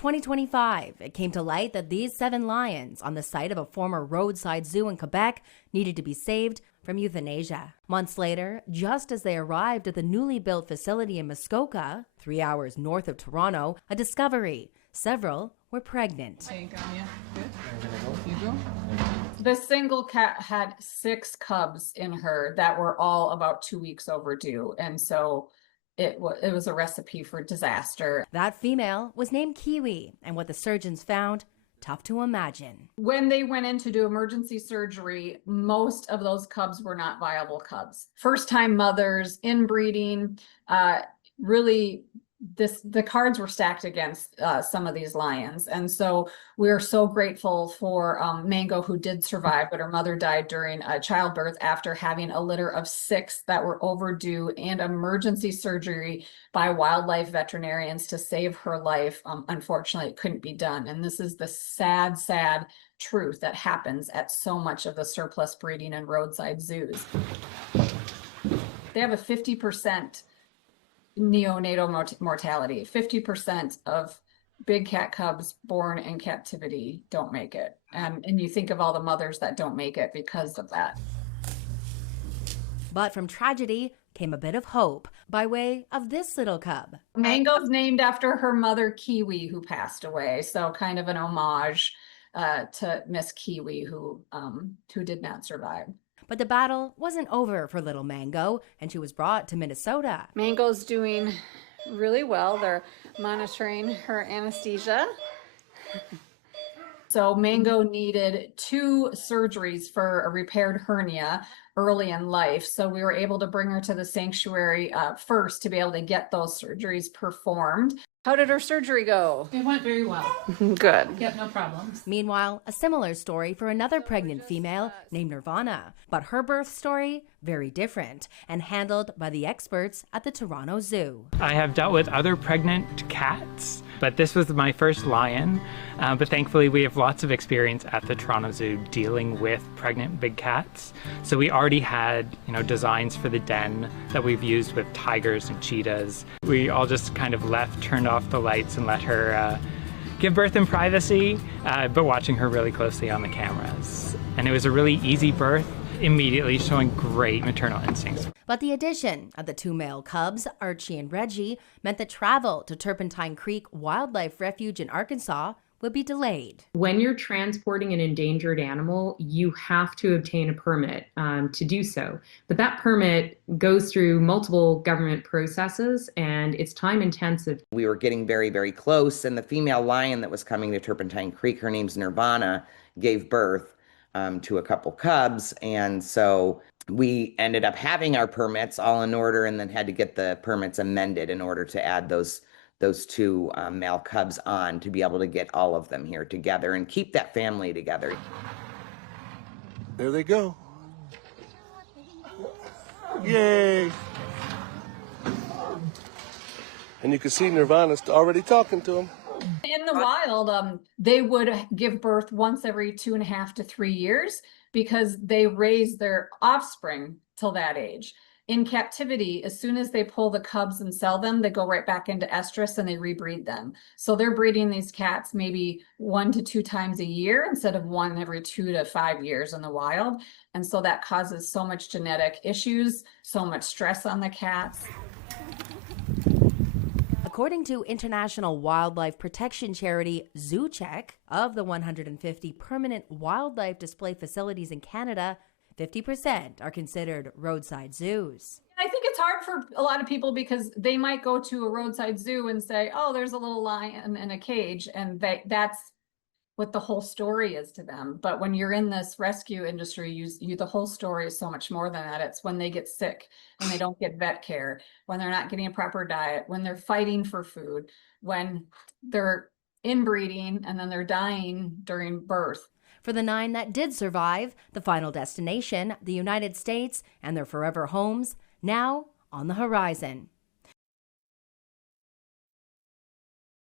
2025, it came to light that these 7 lions on the site of a former roadside zoo in Quebec needed to be saved from euthanasia. Months later, just as they arrived at the newly built facility in Muskoka, 3 hours north of Toronto, a discovery. Several were pregnant. The single cat had 6 cubs in her that were all about 2 weeks overdue. And so it was a recipe for disaster. That female was named Kiwi, and what the surgeons found, tough to imagine. When they went in to do emergency surgery, most of those cubs were not viable cubs. First-time mothers, inbreeding, really the cards were stacked against some of these lions. And so we're so grateful for Mango, who did survive, but her mother died during childbirth after having a litter of 6 that were overdue and emergency surgery by wildlife veterinarians to save her life. Unfortunately, it couldn't be done. And this is the sad, sad truth that happens at so much of the surplus breeding and roadside zoos. They have a 50% neonatal mortality. 50% of big cat cubs born in captivity don't make it. And you think of all the mothers that don't make it because of that. But from tragedy came a bit of hope by way of this little cub. Mango's named after her mother, Kiwi, who passed away. So kind of an homage to Miss Kiwi, who did not survive. But the battle wasn't over for little Mango, and she was brought to Minnesota. Mango's doing really well. They're monitoring her anesthesia. So Mango needed 2 surgeries for a repaired hernia early in life. So we were able to bring her to the sanctuary first to be able to get those surgeries performed. How did her surgery go? It went very well. Good. Yep, no problems. Meanwhile, a similar story for another pregnant female named Nirvana. But her birth story, very different, and handled by the experts at the Toronto Zoo. I have dealt with other pregnant cats, but this was my first lion. But thankfully, we have lots of experience at the Toronto Zoo dealing with pregnant big cats. So we already had, designs for the den that we've used with tigers and cheetahs. We all just kind of turned off the lights and let her give birth in privacy, but watching her really closely on the cameras. And it was a really easy birth, immediately showing great maternal instincts. But the addition of the 2 male cubs, Archie and Reggie, meant that travel to Turpentine Creek Wildlife Refuge in Arkansas would be delayed. When you're transporting an endangered animal, you have to obtain a permit to do so. But that permit goes through multiple government processes, and it's time intensive. We were getting very, very close, and the female lion that was coming to Turpentine Creek, her name's Nirvana, gave birth to a couple cubs. And so we ended up having our permits all in order, and then had to get the permits amended in order to add those 2 male cubs on to be able to get all of them here together and keep that family together. There they go. Yay! And you can see Nirvana's already talking to him. In the wild, they would give birth once every 2.5 to 3 years because they raise their offspring till that age. In captivity, as soon as they pull the cubs and sell them, they go right back into estrus and they rebreed them. So they're breeding these cats maybe 1 to 2 times a year instead of 1 every 2 to 5 years in the wild. And so that causes so much genetic issues, so much stress on the cats. According to international wildlife protection charity ZooCheck, of the 150 permanent wildlife display facilities in Canada, 50% are considered roadside zoos. I think it's hard for a lot of people because they might go to a roadside zoo and say, oh, there's a little lion in a cage, and that's what the whole story is to them. But when you're in this rescue industry, the whole story is so much more than that. It's when they get sick, when they don't get vet care, when they're not getting a proper diet, when they're fighting for food, when they're inbreeding and then they're dying during birth. For the 9 that did survive, the final destination, the United States, and their forever homes, now on the horizon.